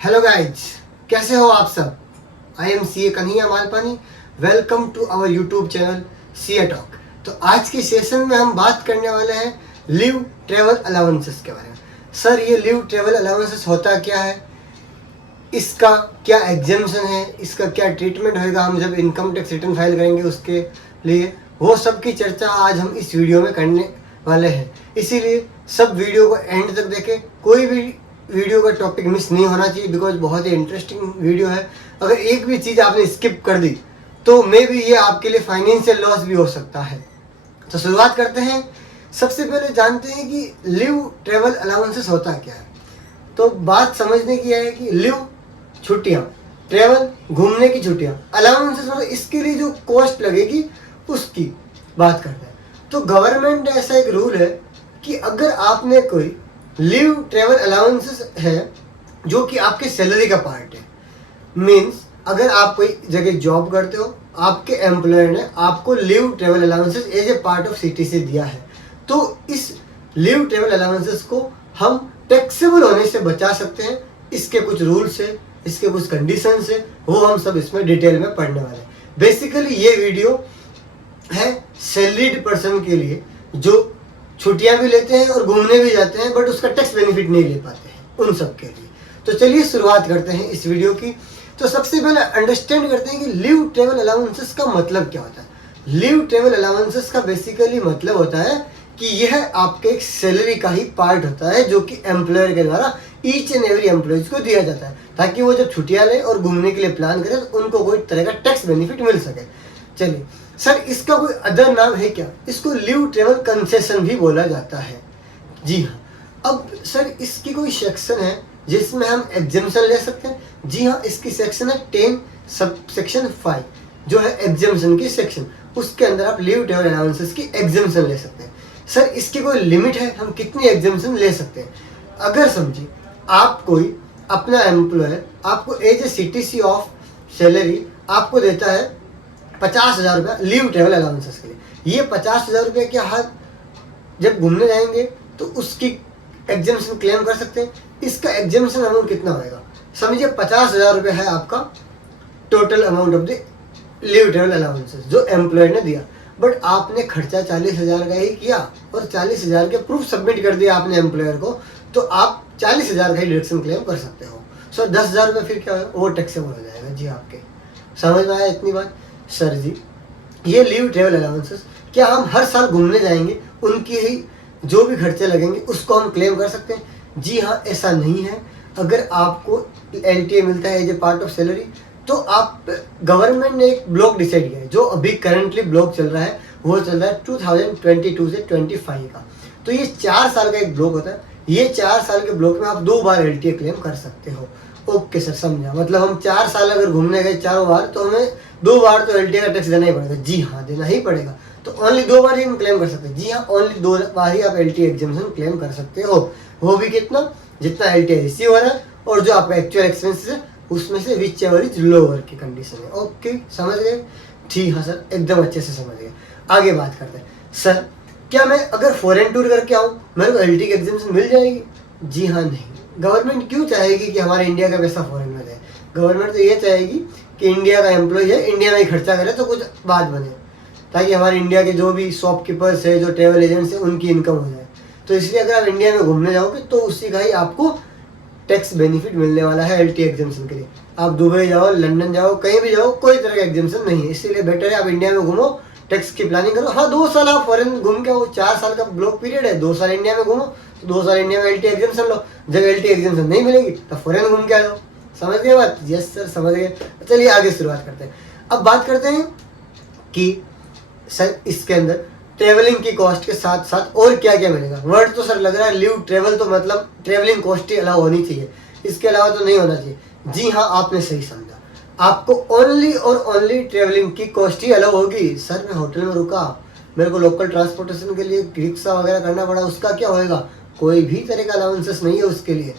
Hello guys, कैसे हो आप सब। I am C A Kanhaiya Malpani. Welcome to our YouTube channel C A talk. तो आज के सेशन में हम बात करने वाले हैं लीव ट्रेवल अलाउंसेस के बारे में। सर, ये लीव ट्रेवल अलाउंसेस होता क्या है, इसका क्या एग्जेम्पशन है, इसका क्या ट्रीटमेंट होएगा हम जब इनकम टैक्स रिटर्न फाइल करेंगे उसके लिए, वो सब की चर्चा आज हम इस वीडियो में करने वाले हैं। इसीलिए सब वीडियो को एंड तक देखें, कोई भी वीडियो का टॉपिक मिस नहीं होना चाहिए, बिकॉज बहुत ही इंटरेस्टिंग वीडियो है। अगर एक भी चीज़ आपने स्किप कर दी तो मे भी ये आपके लिए फाइनेंशियल लॉस भी हो सकता है। तो शुरुआत करते हैं। सबसे पहले जानते हैं कि लीव ट्रेवल अलाउंसेस होता क्या है। तो बात समझने की है कि लीव छुट्टियाँ, ट्रेवल घूमने की छुट्टियाँ, अलाउंसेस मतलब इसके लिए जो कॉस्ट लगेगी उसकी बात करते हैं। तो गवर्नमेंट ने ऐसा एक रूल है कि अगर आपने कोई लीव ट्रेवल अलाउंसेस है जो कि आपके सैलरी का पार्ट है, मीन्स अगर आप कोई जगह जॉब करते हो, आपके एम्प्लॉयर ने आपको leave travel allowances as a part of CTC दिया है, तो इस लीव ट्रेवल अलाउंसेस को हम टैक्सेबल होने से बचा सकते हैं। इसके कुछ रूल्स है, इसके कुछ कंडीशंस है, वो हम सब इसमें डिटेल में पढ़ने वाले हैं। बेसिकली ये वीडियो है सैलरीड पर्सन के लिए जो छुट्टियां भी लेते हैं और घूमने भी जाते हैं बट उसका टैक्स बेनिफिट नहीं ले पाते हैं, उन सब के लिए। तो चलिए शुरुआत करते हैं इस वीडियो की। तो सबसे पहले अंडरस्टैंड करते हैं कि लीव ट्रेवल अलाउंसेस का मतलब क्या होता है। लीव ट्रेवल अलाउंसेस का बेसिकली मतलब होता है कि यह आपके एक सैलरी का ही पार्ट होता है जो कि एम्प्लॉयर के द्वारा ईच एंड एवरी एम्प्लॉय को दिया जाता है, ताकि वो जब छुट्टियां लें और घूमने के लिए प्लान करें तो उनको कोई तरह का टैक्स बेनिफिट मिल सके। चलिए सर, इसका कोई अदर नाम है क्या? इसको लीव ट्रेवल कंसेशन भी बोला जाता है। जी हाँ। अब सर, इसकी कोई सेक्शन है जिसमें हम एग्जेम्पशन ले सकते हैं? जी हाँ, इसकी सेक्शन है 10 सब सेक्शन 5 जो है एग्जेम्पशन की सेक्शन। उसके अंदर आप लीव ट्रेवल अलाउंसेस की एग्जेम्पशन ले सकते हैं। सर, इसकी कोई लिमिट है, हम कितनी एग्जेम्पशन ले सकते हैं? अगर समझिए आप कोई अपना एम्प्लॉयर आपको as a CTC of salary आपको देता है 50,000 रुपया लीव ट्रेवल अलाउंसेस के लिए। ये 50,000 रुपये के हर जब घूमने जाएंगे तो उसकी एग्जेम्पशन क्लेम कर सकते हैं। इसका एग्जेम्पशन अमाउंट कितना होगा? समझिए 50,000 रुपये है आपका total amount of the leave travel allowances जो एम्प्लॉयर ने दिया, बट आपने खर्चा 40,000 का ही किया और 40,000 के प्रूफ सबमिट कर दिया आपने एम्प्लॉयर को, तो आप 40,000 का ही डिडक्शन क्लेम कर सकते हो। सो 10,000 रुपये फिर क्या होगा? वो टैक्सेबल हो जाएगा। जी आपके समझ में आया इतनी बात? सर जी, ये लीव ट्रेवल अलाउंसेस क्या हम हर साल घूमने जाएंगे उनकी ही जो भी खर्चे लगेंगे उसको हम क्लेम कर सकते हैं? जी हाँ, ऐसा नहीं है। अगर आपको एलटीए मिलता है as a part of salary तो आप गवर्नमेंट ने एक ब्लॉक डिसाइड किया है जो अभी करंटली ब्लॉक चल रहा है, वो चल रहा है 2022 से 25 का। तो ये 4 साल का एक ब्लॉक होता है। ये 4 साल के ब्लॉक में आप 2 बार एलटीए क्लेम कर सकते हो। ओके सर, समझा। मतलब हम 4 साल अगर घूमने गए चारों बार तो हमें 2 बार तो एलटीए का टैक्स देना ही पड़ेगा। जी हाँ, देना ही पड़ेगा। तो ओनली 2 बार ही हम क्लेम कर सकते हैं। जी हाँ, ओनली 2 बार ही आप एलटीए एग्जेम्पशन क्लेम कर सकते हो। वो भी कितना? जितना एलटीए रिसीव हो रहा है और जो आपका एक्चुअल एक्सपेंसेस है उसमें से विच एवर इज लोअर की कंडीशन है। ओके, समझ गए? ठीक है सर, एकदम अच्छे से समझ गए। आगे बात करते हैं। सर, क्या मैं अगर फॉरेन टूर करके आऊँ मेरे को एलटीए की एग्जेम्पशन मिल जाएगी? जी हाँ, नहीं। गवर्नमेंट क्यों चाहेगी कि हमारे इंडिया का पैसा फॉरेन में जाए? गवर्नमेंट तो ये चाहेगी कि इंडिया का एम्प्लॉय है इंडिया में ही खर्चा करे तो कुछ बात बने, ताकि हमारे इंडिया के जो भी शॉपकीपर्स है, जो ट्रेवल एजेंट्स है, उनकी इनकम हो जाए। तो इसलिए अगर आप इंडिया में घूमने जाओगे तो उसी का ही आपको टैक्स बेनिफिट मिलने वाला है एलटीए एग्जेम्पशन के लिए। आप दुबई जाओ, लंदन जाओ, कहीं भी जाओ, कोई तरह का एग्जेम्पशन नहीं है। इसीलिए बेटर है आप इंडिया में घूमो, टैक्स की प्लानिंग करो। हाँ, 2 साल आप फॉरेन घूम के, वो 4 साल का ब्लॉक पीरियड है, 2 साल इंडिया में घूमो तो 2 साल इंडिया में एलटीए एग्जेम्पशन लो। जब एलटीए एग्जेम्पशन नहीं मिलेगी तो फॉरेन घूम के आ जाओ। समझ गए बात? यस सर, समझ गए। चलिए आगे शुरुआत करते हैं। अब बात करते हैं कि सर इसके अंदर ट्रेवलिंग की कॉस्ट के साथ साथ और क्या क्या मिलेगा। वर्ड तो सर लग रहा है लीव ट्रेवल, तो मतलब ट्रेवलिंग कॉस्ट ही अलाउ होनी चाहिए, इसके अलावा तो नहीं होना चाहिए। जी हाँ, आपने सही समझा। आपको ओनली और ओनली ट्रेवलिंग की कॉस्ट ही अलाउ होगी। सर, मैं होटल में रुका, मेरे को लोकल ट्रांसपोर्टेशन के लिए रिक्शा वगैरह करना पड़ा, उसका क्या होएगा? कोई भी तरह का अलाउंसेस नहीं है उसके लिए।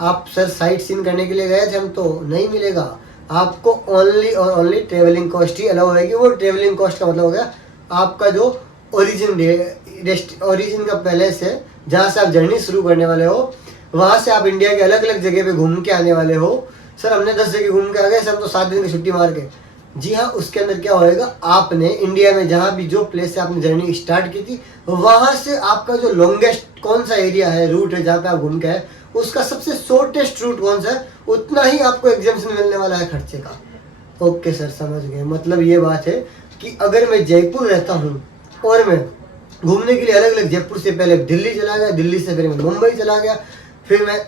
आप सर साइट सीन करने के लिए गए थे हम, तो नहीं मिलेगा आपको। ओनली और ओनली ट्रेवलिंग कॉस्ट ही अलाउ होगी। वो ट्रेवलिंग कॉस्ट का मतलब हो गया आपका जो ओरिजिन का पैलेस है जहाँ से आप जर्नी शुरू करने वाले हो, वहाँ से आप इंडिया के अलग अलग जगह पे घूम के आने वाले हो। सर हमने 10 जगह घूम के आ गए, सर हम तो 7 दिन की छुट्टी मार के। जी हाँ, उसके अंदर क्या होएगा, आपने इंडिया में जहाँ भी जो प्लेस से आपने जर्नी स्टार्ट की थी, वहाँ से आपका जो लॉन्गेस्ट कौन सा एरिया है, रूट है जहाँ पे आप घूम के आए, उसका सबसे शॉर्टेस्ट रूट कौन सा है, उतना ही आपको एग्जाम्शन मिलने वाला है खर्चे का। ओके सर, समझ गए। मतलब ये बात है कि अगर मैं जयपुर रहता हूँ और मैं घूमने के लिए अलग अलग, जयपुर से पहले दिल्ली चला गया, दिल्ली से फिर मैं मुंबई चला गया, फिर मैं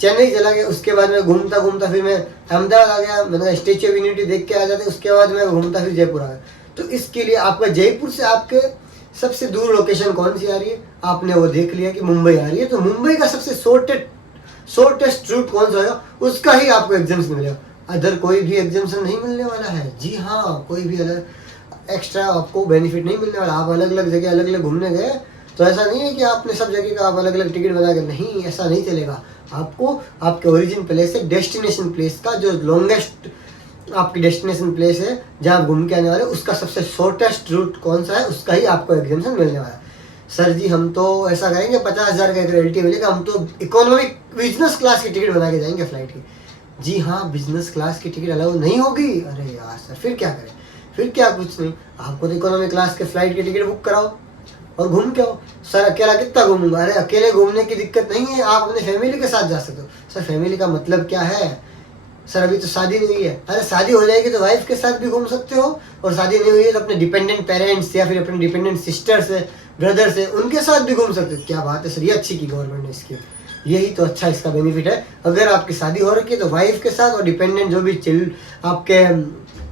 चेन्नई चला गया, उसके बाद मैं घूमता घूमता फिर मैं अहमदाबाद आ गया, मैंने स्टेच्यू ऑफ यूनिटी देख के आ जाते, उसके बाद मैं घूमता फिर जयपुर आ गया। तो इसके लिए आपका जयपुर से आपके सबसे दूर लोकेशन कौन सी आ रही है, आपने वो देख लिया कि मुंबई आ रही है, तो मुंबई का सबसे शॉर्टेस्ट रूट कौन सा होगा, उसका ही आपको एग्जाम्शन मिलेगा। अदर कोई भी एग्जाम्शन नहीं मिलने वाला है। जी हाँ, कोई भी अलग एक्स्ट्रा आपको बेनिफिट नहीं मिलने वाला। आप अलग अलग जगह अलग अलग घूमने गए तो ऐसा नहीं है कि आपने सब जगह का आप अलग अलग टिकट बना के, नहीं, ऐसा नहीं चलेगा। आपको आपके ओरिजिन प्लेस से डेस्टिनेशन प्लेस का जो लॉन्गेस्ट आपकी डेस्टिनेशन प्लेस है जहाँ आप घूम के आने वाले, उसका सबसे शॉर्टेस्ट रूट कौन सा है, उसका ही आपको एग्जाम्शन मिलने वाला है। सर जी हम तो ऐसा करेंगे 50,000 का अगर LT मिलेगा, हम तो इकोनॉमिक बिजनेस क्लास की टिकट बना के जाएंगे फ्लाइट की। जी हाँ, बिजनेस क्लास की टिकट अलाउ नहीं होगी। अरे यार सर, फिर क्या करें, फिर क्या, कुछ नहीं, आपको तो इकोनॉमी क्लास के फ्लाइट की टिकट बुक कराओ और घूम के आओ। सर अकेला कितना घूमूंगा, अरे अकेले घूमने की दिक्कत नहीं है, आप अपने फैमिली के साथ जा सकते हो। सर फैमिली का मतलब क्या है, सर अभी तो शादी नहीं हुई है। अरे शादी हो जाएगी तो वाइफ के साथ भी घूम सकते हो, और शादी नहीं हुई है तो अपने डिपेंडेंट पेरेंट्स या फिर अपने डिपेंडेंट सिस्टर्स है, ब्रदर्स है, उनके साथ भी घूम सकते हो। क्या बात है सर, ये अच्छी की गवर्नमेंट ने स्कीम, यही तो अच्छा इसका बेनिफिट है। अगर आपकी शादी हो रखी है तो वाइफ के साथ और डिपेंडेंट जो भी आपके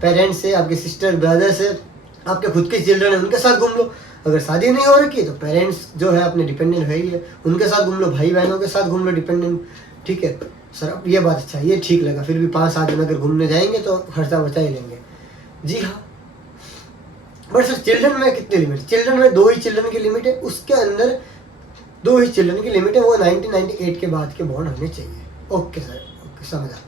पेरेंट्स है, आपके सिस्टर ब्रदर्स है, आपके खुद के चिल्ड्रन है, उनके साथ घूम लो। अगर शादी नहीं हो रखी है तो पेरेंट्स जो है अपने डिपेंडेंट है ही है, उनके साथ घूम लो, भाई बहनों के साथ घूम लो डिपेंडेंट। ठीक है सर, अब ये बात अच्छा है, ये ठीक लगा। फिर भी 5-7 दिन अगर घूमने जाएंगे तो खर्चा बचा ही लेंगे। जी हाँ, बट सर चिल्ड्रन में कितनी लिमिट, चिल्ड्रन में 2 ही चिल्ड्रन की लिमिट है, उसके अंदर 2 ही चिल्ड्रन की लिमिट है, वो 1998 के बाद के बॉर्न होने चाहिए। ओके सर, ओके समझा।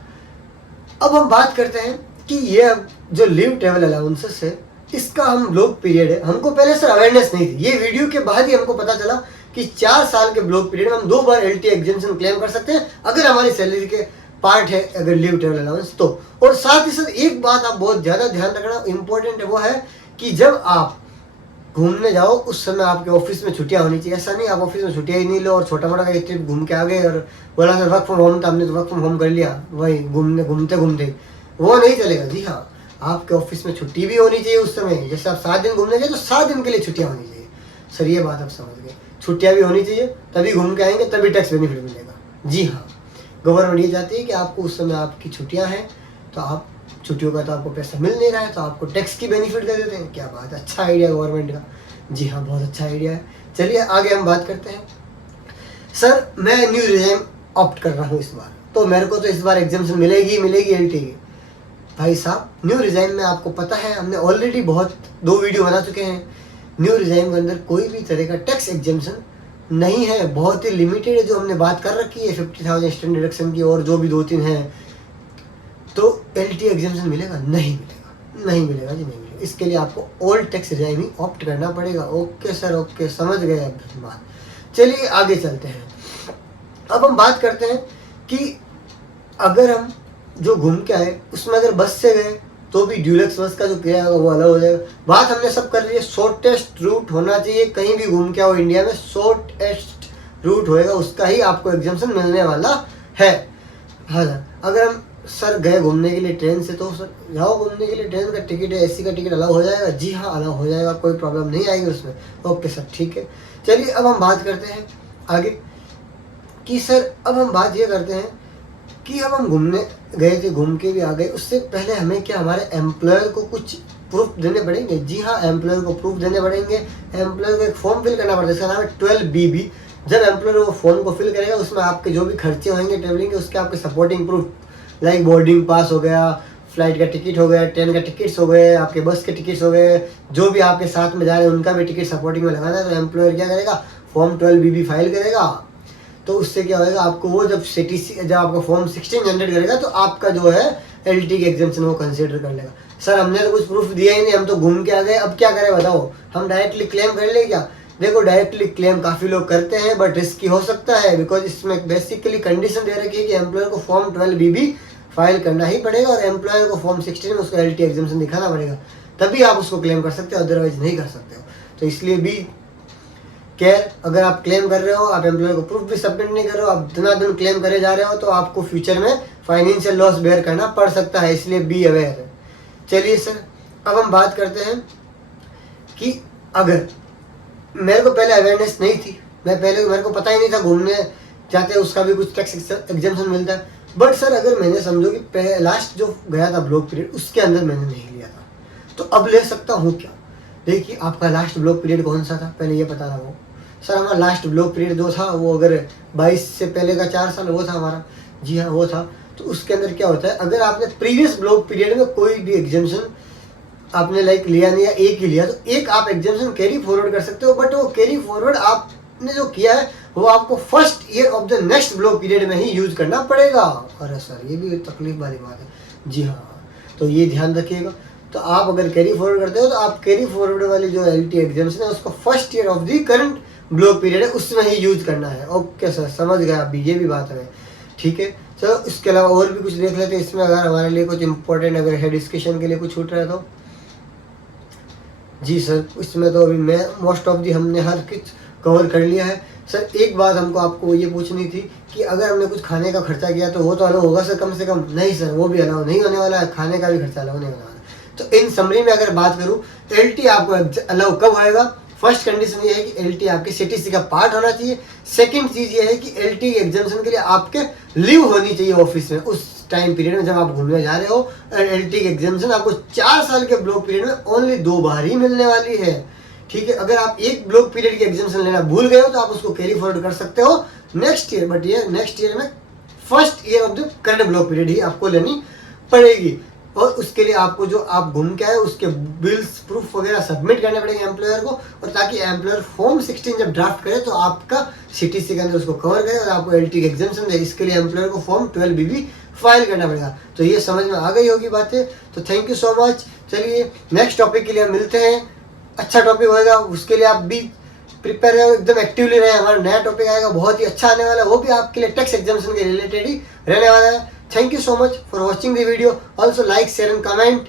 अब हम बात करते हैं कि ये जो लीव ट्रेवल अलाउंसेस है, इसका हम ब्लॉक पीरियड है, हमको पहले सर अवेयरनेस नहीं थी। ये वीडियो के बाद ही हमको पता चला कि 4 साल के ब्लॉक पीरियड में हम 2 बार LT एग्जाम्शन क्लेम कर सकते हैं अगर हमारी सैलरी के पार्ट है, अगर लीव ट्रेवल अलाउंस तो। और साथ ही साथ एक बात आप बहुत ज़्यादा ध्यान रखना इंपॉर्टेंट है, वो है कि जब आप घूमने जाओ उस समय आपके ऑफिस में छुट्टियां होनी चाहिए। ऐसा नहीं आप ऑफिस में छुट्टियां ही नहीं लो और छोटा मोटा कहीं ट्रिप घूम के आ गए और बोला सर वर्क फ्रॉम होम था, हमने तो वर्क फ्रॉम होम कर लिया, वही घूमते घूमते, वो नहीं चलेगा। जी हाँ, आपके ऑफिस में छुट्टी भी होनी चाहिए उस समय। जैसे आप 7 दिन घूमने गए तो 7 दिन के लिए छुट्टियां होनी चाहिए। सर ये बात आप समझ गए, छुट्टियां भी होनी चाहिए, तभी घूम के आएंगे, तभी टैक्स बेनिफिट मिलेगा। जी हाँ, गवर्नमेंट ये चाहती है कि आपको उस समय आपकी छुट्टियां हैं तो आप छुट्टियों का तो आपको पैसा मिल नहीं रहा है तो आपको टैक्स की बेनिफिट दे देते हैं। क्या बात है, अच्छा आइडिया गवर्नमेंट का। जी हाँ, बहुत अच्छा आइडिया है। चलिए आगे हम बात करते हैं। सर मैं न्यू रिजाइम ऑप्ट कर रहा हूँ इस बार, तो मेरे को तो इस बार एग्जाम्शन मिलेगी LT की। भाई साहब न्यू रिजाइम में आपको पता है, हमने ऑलरेडी 2 वीडियो बना चुके हैं। न्यू रिजाइम के अंदर कोई भी तरह का टैक्स एग्जाम्शन नहीं है, बहुत ही लिमिटेड है जो हमने बात कर रखी है 50,000 स्टैंडर्ड डिडक्शन की, और जो भी 2-3 हैं। तो LT एग्जाम्शन मिलेगा? नहीं मिलेगा, नहीं मिलेगा जी, नहीं मिलेगा। इसके लिए आपको ओल्ड टैक्स रिजाइम ही ऑप्ट करना पड़ेगा। ओके सर, ओके समझ गए अब बात। चलिए आगे चलते हैं। अब हम बात करते हैं कि अगर हम जो घूम के आए उसमें अगर बस से गए तो भी ड्यूलक्स बस का जो किराया होगा वो अलग हो जाएगा। बात हमने सब कर ली है, शॉर्टेस्ट रूट होना चाहिए, कहीं भी घूम के आओ इंडिया में शॉर्टेस्ट रूट होएगा, उसका ही आपको एग्जाम्शन मिलने वाला है। हाँ अगर हम सर गए घूमने के लिए ट्रेन से, तो सर जाओ घूमने के लिए, ट्रेन का टिकट है, AC का टिकट अलाउ हो जाएगा? जी हाँ अलाउ हो जाएगा, कोई प्रॉब्लम नहीं आएगी उसमें। ओके सर ठीक है। चलिए अब हम बात करते हैं आगे कि सर अब हम बात ये करते हैं कि अब हम घूमने गए थे, घूम के भी आ गए, उससे पहले हमें क्या हमारे एम्प्लॉयर को कुछ प्रूफ देने पड़ेंगे? जी हाँ, एम्प्लॉयर को प्रूफ देने पड़ेंगे। एम्प्लॉयर को एक फॉर्म फिल करना पड़ता है, इसका नाम है 12BB। जब एम्प्लॉयर वो फॉर्म को फिल करेगा उसमें आपके जो भी खर्चे होंगे ट्रेवलिंग के, उसके आपके supporting proof like boarding pass हो गया, फ्लाइट का टिकट हो गया, ट्रेन का टिकट्स हो गए, आपके बस के टिकट्स हो गए, जो भी आपके साथ में जा रहे हैं उनका भी टिकट सपोर्टिंग में लगाना है। तो एम्प्लॉयर क्या करेगा, फॉर्म 12BB फाइल करेगा। तो उससे क्या होगा, आपको वो जब जब आपका फॉर्म 16 जनरेट करेगा तो आपका जो है LT के एग्जाम्शन वो कंसीडर कर लेगा। सर हमने तो कुछ प्रूफ दिया ही नहीं, हम तो घूम के आ गए, अब क्या करें बताओ, हम डायरेक्टली क्लेम कर ले क्या? देखो डायरेक्टली क्लेम काफ़ी लोग करते हैं बट रिस्की हो सकता है, बिकॉज इसमें बेसिकली कंडीशन दे रखी है कि एम्प्लॉयर को फॉर्म 12BB फाइल करना ही पड़ेगा और एम्प्लॉयर को फॉर्म 16 में उसका LT एग्जामेशन दिखाना पड़ेगा, तभी आप उसको क्लेम कर सकते हो, अदरवाइज नहीं कर सकते हो। तो इसलिए भी केयर, अगर आप क्लेम कर रहे हो, आप एम्प्लॉयर को प्रूफ भी सबमिट नहीं कर रहे हो, आप दिन क्लेम करे जा रहे हो, तो आपको फ्यूचर में फाइनेंशियल लॉस बेयर करना पड़ सकता है, इसलिए बी अवेयर। चलिए सर, अब हम बात करते हैं कि अगर मेरे को पहले अवेयरनेस नहीं थी, मेरे को पता ही नहीं था घूमने जाते उसका भी कुछ टैक्स एग्जाम्पशन मिलता है, बट सर अगर मैंने समझो कि लास्ट जो गया था ब्लॉक पीरियड उसके अंदर मैंने नहीं लिया था, तो अब ले सकता हूँ क्या? देखिए आपका लास्ट ब्लॉक पीरियड कौन सा था पहले ये पता था वो। सर हमारा लास्ट ब्लॉक पीरियड जो था वो अगर 22 से पहले का 4 साल वो था हमारा, जी हाँ वो था। तो उसके अंदर क्या होता है, अगर आपने प्रीवियस ब्लॉक पीरियड में कोई भी एग्जाम्पशन आपने लाइक लिया नहीं या एक ही लिया, तो एक आप एग्जाम्पशन कैरी फॉरवर्ड कर सकते हो, बट वो कैरी फॉरवर्ड आपने जो किया है वो आपको first year of the next block period में ही यूज करना पड़ेगा। अरे सर ये भी तकलीफ वाली बात है, जी हाँ, तो ये ध्यान रखिएगा। तो आप अगर कैरी फॉरवर्ड करते हो तो आप कैरी फॉरवर्ड वाली जो LT एग्जाम्पशन है उसको first year of the current block period है उसमें ही यूज करना है। ओके सर, समझ गए अभी, ये भी बात है, ठीक है। चलो इसके अलावा और भी कुछ देख लेते हैं इसमें, अगर हमारे लिए कुछ इंपॉर्टेंट अगर है डिस्कशन के लिए कुछ छूट रहा है तो। जी सर, इसमें तो अभी मैं मोस्ट ऑफ दी हमने हर कुछ कवर कर लिया है। सर एक बात हमको आपको ये पूछनी थी कि अगर हमने कुछ खाने का खर्चा किया तो वो तो अलाउ होगा सर कम से कम? नहीं सर, वो भी अलाउ नहीं होने वाला है, खाने का भी खर्चा अलाउ नहीं होने वाला है। तो इन समरी में अगर बात करूँ, LT आपको अलाउ कब होएगा? फर्स्ट कंडीशन ये है कि LT आपके CTC का पार्ट होना चाहिए। सेकंड चीज़ ये है कि LT एग्जाम्पशन के लिए आपके लीव होनी चाहिए ऑफिस में उस टाइम पीरियड में जब आप घूमने जा रहे हो। और LT एग्जाम्पशन आपको 4 साल के ब्लॉक पीरियड में ओनली 2 बार ही मिलने वाली है, ठीक है। अगर आप एक ब्लॉक पीरियड की एग्जाम्पशन लेना भूल गए हो तो आप उसको कैरी फॉरवर्ड कर सकते हो नेक्स्ट ईयर, बट ये नेक्स्ट ईयर में first year of the current block period ही आपको लेनी पड़ेगी। और उसके लिए आपको जो आप घूम के आए उसके बिल्स प्रूफ वगैरह सबमिट करने पड़ेंगे एम्प्लॉयर को, और ताकि एम्प्लॉयर फॉर्म 16 जब ड्राफ्ट करे तो आपका CTC के अंदर उसको कवर करे और आपको LT एग्जाम्पशन दे। इसके लिए एम्प्लॉयर को फॉर्म 12BB फाइल करना पड़ेगा। तो ये समझ में आ गई होगी बातें, तो थैंक यू सो मच। चलिए नेक्स्ट टॉपिक के लिए हम मिलते हैं, अच्छा टॉपिक होएगा, उसके लिए आप भी प्रिपेयर रहो, एकदम एक्टिवली रहे। हमारा नया टॉपिक आएगा, बहुत ही अच्छा आने वाला है, वो भी आपके लिए टैक्स एग्जाम्पशन के रिलेटेड ही रहने वाला है। Thank you so much for watching the video. Also like, share and comment.